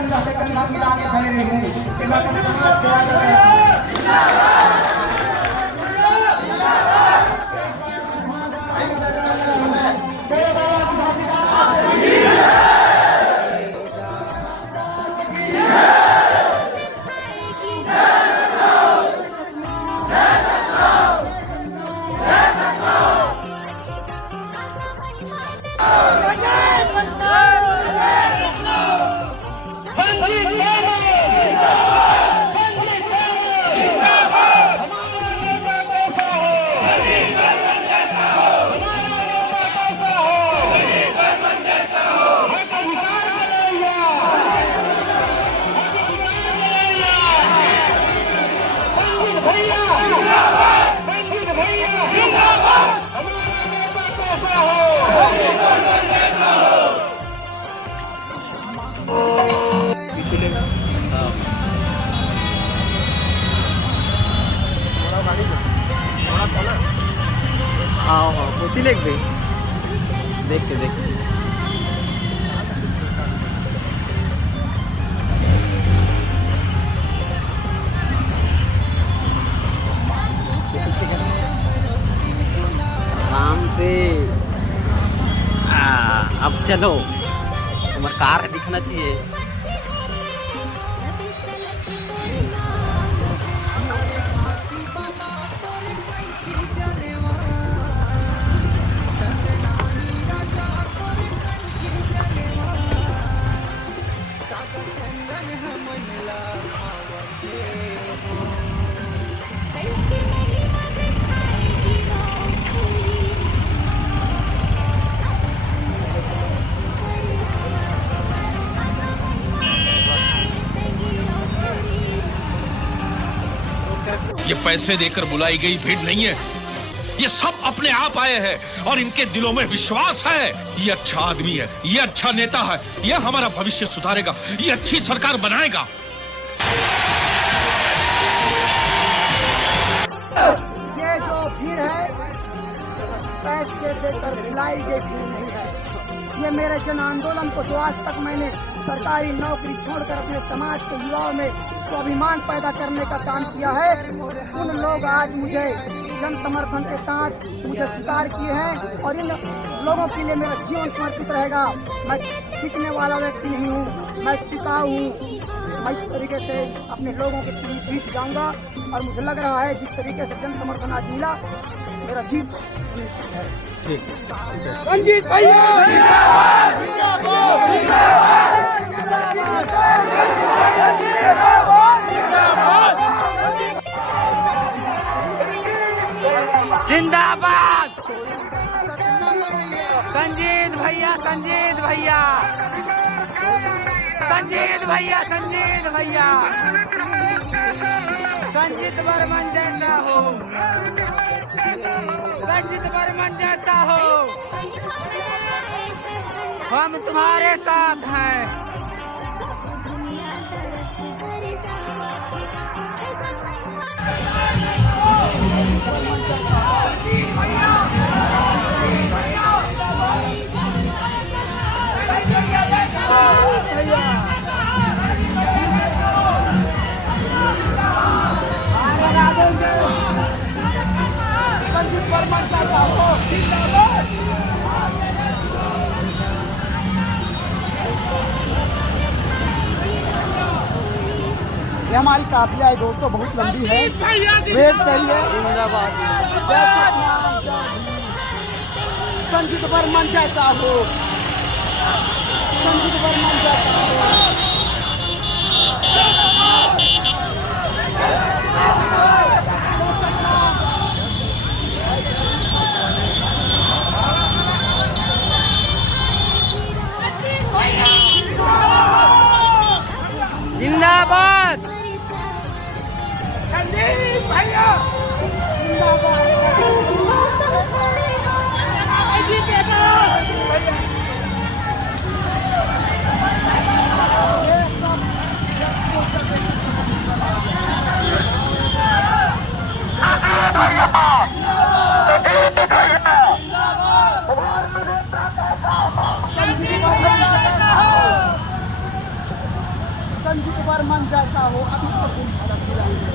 कंधा से कंधा मिला के खड़े रहेंगे कि मैं अपने समाज सेवा कर रहा हूं। हाँ हाँ मोती लेक भी देखते देखते आराम से। अब चलो तुम्हारा कार दिखना चाहिए। ये पैसे देकर बुलाई गई भीड़ नहीं है, ये सब अपने आप आए हैं और इनके दिलों में विश्वास है। ये अच्छा आदमी है, ये अच्छा नेता है, ये हमारा भविष्य सुधारेगा, ये अच्छी सरकार बनाएगा। ये जो भीड़ है पैसे देकर बुलाई गई भीड़ नहीं है। ये मेरे जन आंदोलन को जो आज तक मैंने सरकारी नौकरी छोड़कर अपने समाज के युवाओं में स्वाभिमान पैदा करने का काम किया है, उन लोग आज मुझे जन समर्थन के साथ मुझे स्वीकार किए हैं और इन लोगों के लिए मेरा जीवन समर्पित रहेगा। मैं टिकने वाला व्यक्ति नहीं हूँ, मैं टिकाऊ हूँ। मैं इस तरीके से अपने लोगों के बीच जाऊंगा और मुझे लग रहा है जिस तरीके से जन समर्थन आज मिला मेरा जीत सुनिश्चित है। रंजीत भैया जिंदाबाद। संजीत भैया संजीत भैया संजीत भैया संजीत भैया संजीत बर्मन जैसा हो, संजीत बर्मन जैसा हो, हम तुम्हारे साथ हैं। ये हमारी काफिला है दोस्तों, बहुत लंबी है, वेट चाहिए। संजीत बर्मन जैसा हो, संजीत बर्मन जैसा हो। जिंदाबाद। संजीत भैया जिंदाबाद। संजीव वर्मन जैसा हो, अभी तो तुम झलक दिलाएंगे।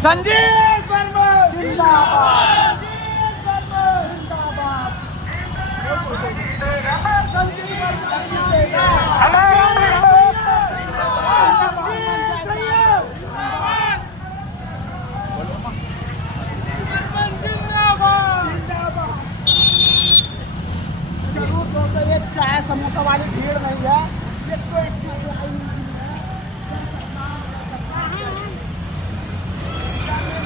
संजीव वर्मन जिंदाबाद, जिंदाबाद। संजीव वर्मन जीतेगा। जरूर दोस्तों, ये चाय समोसा वाली भीड़ नहीं है, ये तो एक चीज